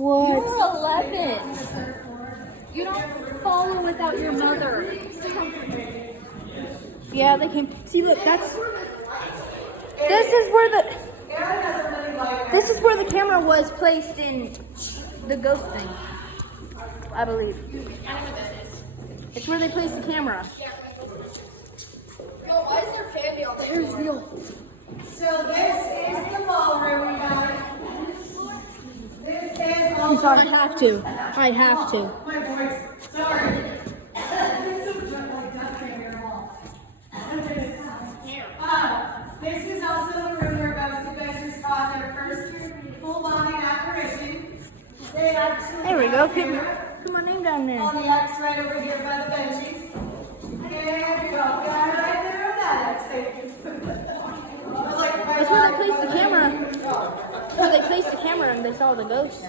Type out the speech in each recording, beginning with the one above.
What? You're 11. You don't follow without your mother. Yeah, they came. See, look, that's. This is where the camera was placed in the ghost thing, I believe. It's where they placed the camera. Yo, why is there family all there? Here's real. So this is the ballroom, guys. This is I'm sorry. I have to. I have to. my voice. Sorry. This is also the room where most adventures caught their first full-body apparition. They actually There we go. Put my name down there. on the X right over here by the benches. There we go. Got it right there on that X. Thank you. That's where they placed the camera. Where they placed the camera and they saw the ghost.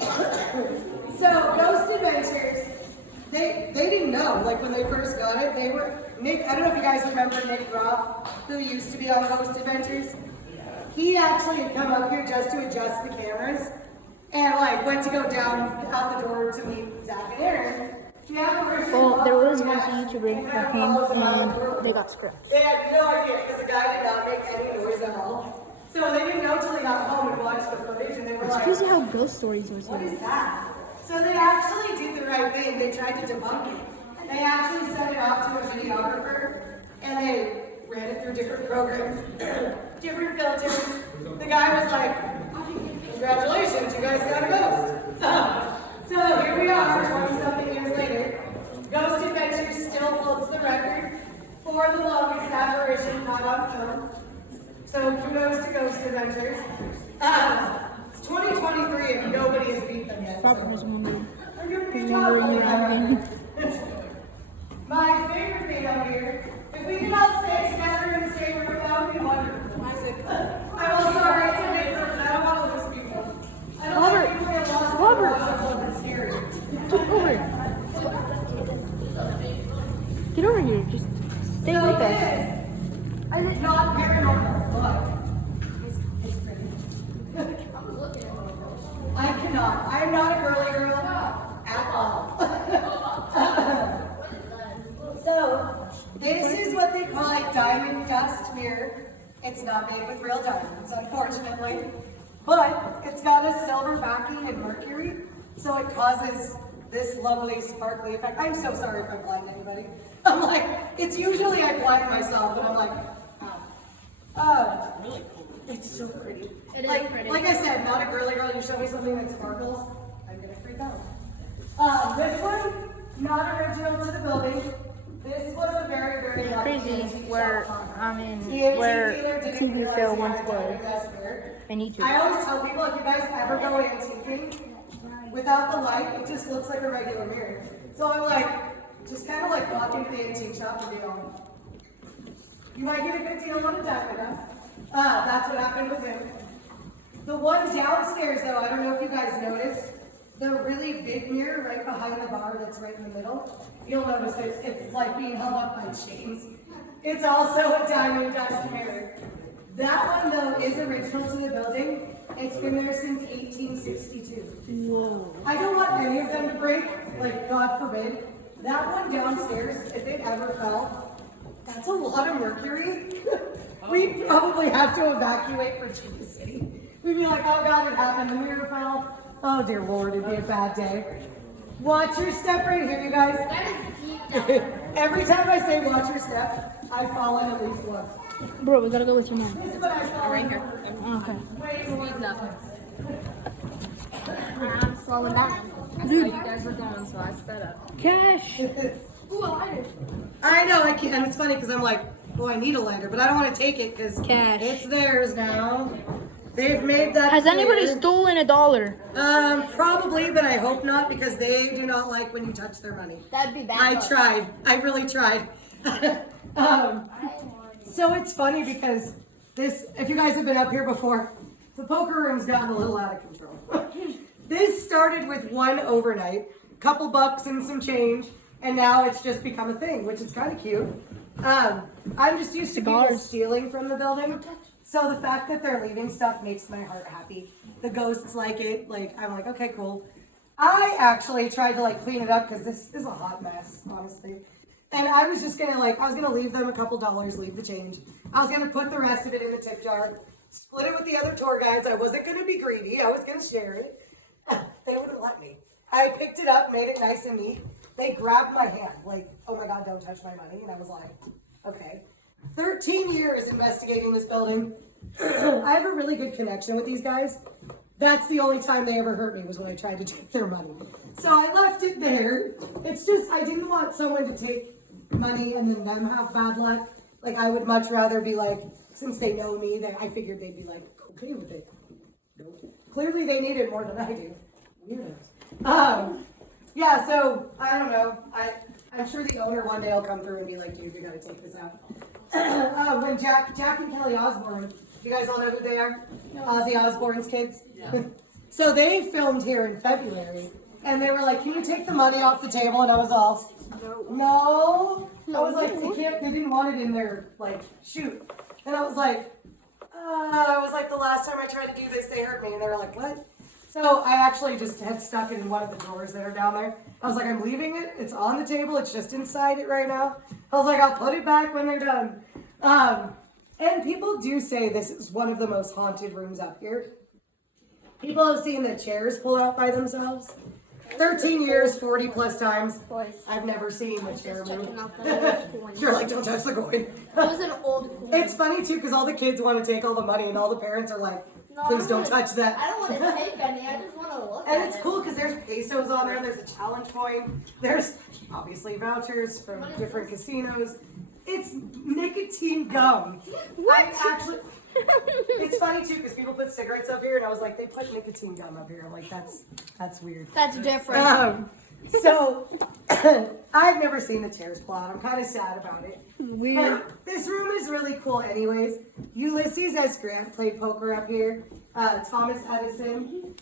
So Ghost Adventures, they didn't know, like when they first got it, they were, Nick, I don't know if you guys remember Nick Groff, who used to be on Ghost Adventures. He actually had come up here just to adjust the cameras and like went to go down out the door to meet Zach and Aaron. Well, there was once a YouTuber that came and they got scrapped. They had no idea because the guy did not make any noise at all. So they didn't know till they got home and watched the footage and they were It's like, crazy how ghost stories was what here. is that? So they actually did the right thing. They tried to debunk it. They actually sent it off to a videographer and they ran it through different programs, different filters. The guy was like, congratulations, you guys got a ghost. So here we are, 20-something years later. Ghost Adventures still holds the record for the longest apparition caught on film. So kudos to Ghost Adventures. It's 2023 and nobody has beat them yet. Probably was wondering. They're doing a good job running around. My favorite thing up here, if we could all stay together in the same room, that would be wonderful. Isaac. I'm all sorry, it's a neighborhood, and I don't want to lose people. I don't want people to get lost in the world, it's scary. Get over here. Get over here. Just stay with us. This is not paranormal, but it's pretty. I cannot. I am not a girly girl at all. So, this is what they call a diamond dust mirror. It's not made with real diamonds, unfortunately. But it's got a silver backing and mercury, so it causes this lovely sparkly effect. I'm so sorry if I blind anybody. I'm like, it's usually I blind myself, and I'm like, oh, really cool. It's so pretty. Like I said, not a girly girl. You show me something that sparkles, I'm gonna freak out. This one, not original to the building. This was a very, very lucky Crazy where where the TV show once was. And YouTube. I always tell people if you guys ever go antiquing without the light, it just looks like a regular mirror. So I'm like, just kind of like walk into the antique shop and go, you might get a good deal on a diamond. That's what happened with him. The one downstairs though, I don't know if you guys noticed, the really big mirror right behind the bar that's right in the middle, you'll notice it's like being held up by chains. It's also a diamond dust mirror. That one though is original to the building. It's been there since 1862. Whoa. I don't want any of them to break, like God forbid. That one downstairs, if it ever fell, that's a lot of mercury. We'd probably have to evacuate for Chica City. We'd be like, oh God, it happened, the mirror fell. Oh dear Lord, it'd be a bad day. Watch your step right here, you guys. Every time I say watch your step, I fall in at least once. Bro, we gotta go with your mom. This is what I fall Right in. here. Okay. I'm slowing down. I saw you guys were going, so I sped up. Cash. Ooh, a lighter. I know, I can't. It's funny because I'm like, oh, I need a lighter, but I don't want to take it because Cash. it's theirs now. They've made that Has anybody clear. stolen $1? Probably, but I hope not because they do not like when you touch their money. That'd be bad. I tried. I really tried. So it's funny because this, if you guys have been up here before, the poker room's gotten a little out of control. This started with one overnight, couple bucks and some change, and now it's just become a thing, which is kind of cute. I'm just used to people stealing from the building. So the fact that they're leaving stuff makes my heart happy. The ghosts like it. Like, I'm like, okay, cool. I actually tried to like clean it up because this is a hot mess, honestly. And I was just gonna I was gonna leave them a couple dollars, leave the change. I was gonna put the rest of it in the tip jar, split it with the other tour guides. I wasn't gonna be greedy. I was gonna share it. They wouldn't let me. I picked it up, made it nice and neat. They grabbed my hand, like, oh my God, don't touch my money. And I was like, okay. 13 years investigating this building. I have a really good connection with these guys. That's the only time they ever hurt me was when I tried to take their money. So I left it there. It's just, I didn't want someone to take money and then them have bad luck. Like, I would much rather be like, since they know me, I figured they'd be like, okay with it. Nope. Clearly they need it more than I do. Weirdos. Yeah, so, I don't know. I'm sure the owner one day will come through and be like, dude, you gotta take this out. When Jack and Kelly Osbourne, you guys all know who they are? No. Ozzy Osbourne's kids? Yeah. So they filmed here in February, and they were like, can you take the money off the table? And I was all, no. I was like, they didn't want it in their, like, shoot. And I was like, the last time I tried to do this, they hurt me. And they were like, what? So I actually just had stuck it in one of the drawers that are down there. I was like, I'm leaving it. It's on the table. It's just inside it right now. I was like, I'll put it back when they're done. And people do say this is one of the most haunted rooms up here. People have seen the chairs pull out by themselves. 13 years, 40 plus times. I've never seen the chair move. You're like, don't touch the coin. It was an old coin. It's funny too, because all the kids want to take all the money and all the parents are like, please don't touch that. I don't want to take any, I just want to look at it. And it's cool because there's pesos on there, there's a challenge coin, there's obviously vouchers from different casinos. It's nicotine gum. It's funny too because people put cigarettes up here and I was like, they put nicotine gum up here. I'm like, that's weird. That's different. So I've never seen the chairs pull out. I'm kind of sad about it. Weird. But this room is really cool anyways. Ulysses S. Grant played poker up here. Thomas Edison.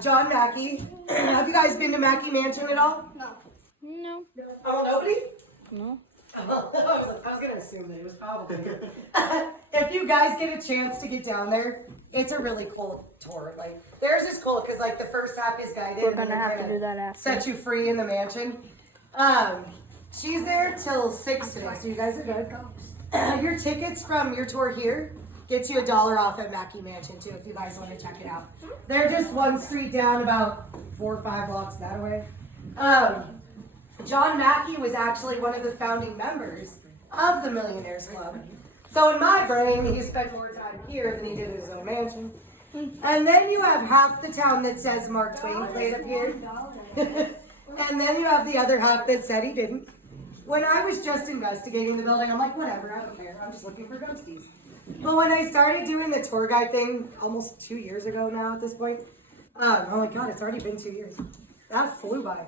John Mackey. Have you guys been to Mackey Mansion at all? No. Oh, nobody? No. I was going to assume that it was probably. If you guys get a chance to get down there, it's a really cool tour. Like, theirs is cool because like the first half is guided. We're gonna have to do that after. Set you free in the mansion. She's there till 6 today, so you guys are good. Your tickets from your tour here gets you $1 off at Mackey Mansion too, if you guys want to check it out. They're just one street down, about 4 or 5 blocks that way. John Mackey was actually one of the founding members of the Millionaires Club. So in my brain, he spent more time here than he did in his own mansion. And then you have half the town that says Mark Twain played up here. And then you have the other half that said he didn't. When I was just investigating the building, I'm like, whatever, I don't care. I'm just looking for ghosties. But when I started doing the tour guide thing almost 2 years ago now at this point, oh my God, it's already been 2 years. That flew by.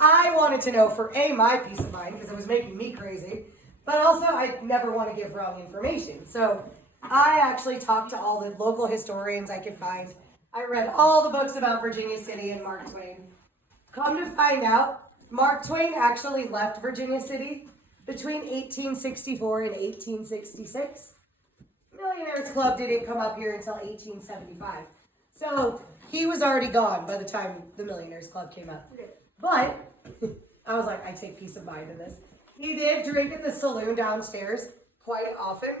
I wanted to know for my peace of mind, because it was making me crazy, but also I never want to give wrong information. So I actually talked to all the local historians I could find. I read all the books about Virginia City and Mark Twain. Come to find out, Mark Twain actually left Virginia City between 1864 and 1866. Millionaires Club didn't come up here until 1875. So he was already gone by the time the Millionaires Club came up. But I was like, I take peace of mind in this. He did drink at the saloon downstairs quite often,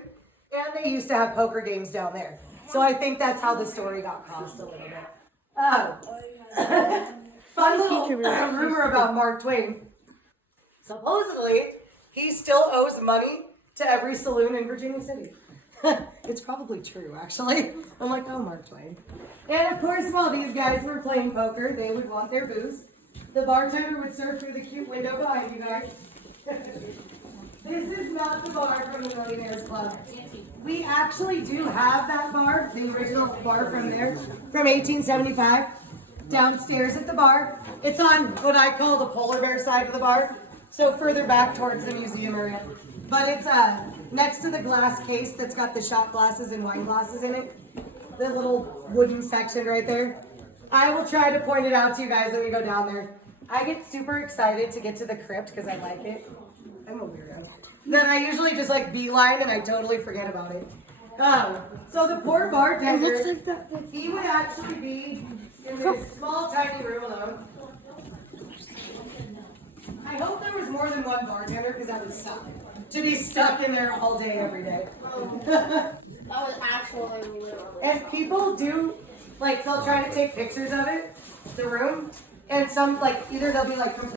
and they used to have poker games down there. So I think that's how the story got crossed a little bit. Fun little rumor about Mark Twain. Supposedly, he still owes money to every saloon in Virginia City. It's probably true, actually. I'm like, oh, Mark Twain. And of course, while these guys were playing poker, they would want their booze. The bartender would serve through the cute window behind you guys. This is not the bar from the Millionaires Club. We actually do have that bar, the original bar from there, from 1875, downstairs at the bar. It's on what I call the polar bear side of the bar, so further back towards the museum area. But it's next to the glass case that's got the shot glasses and wine glasses in it. The little wooden section right there. I will try to point it out to you guys when we go down there. I get super excited to get to the crypt because I like it. I'm a weirdo. Then I usually just like beeline and I totally forget about it. So the poor bartender, he would actually be in this small, tiny room alone. I hope there was more than one bartender because that would suck. To be stuck in there all day, every day. That was actually literal. And people do, like, they'll try to take pictures of it, the room, and some, like, either they'll be like,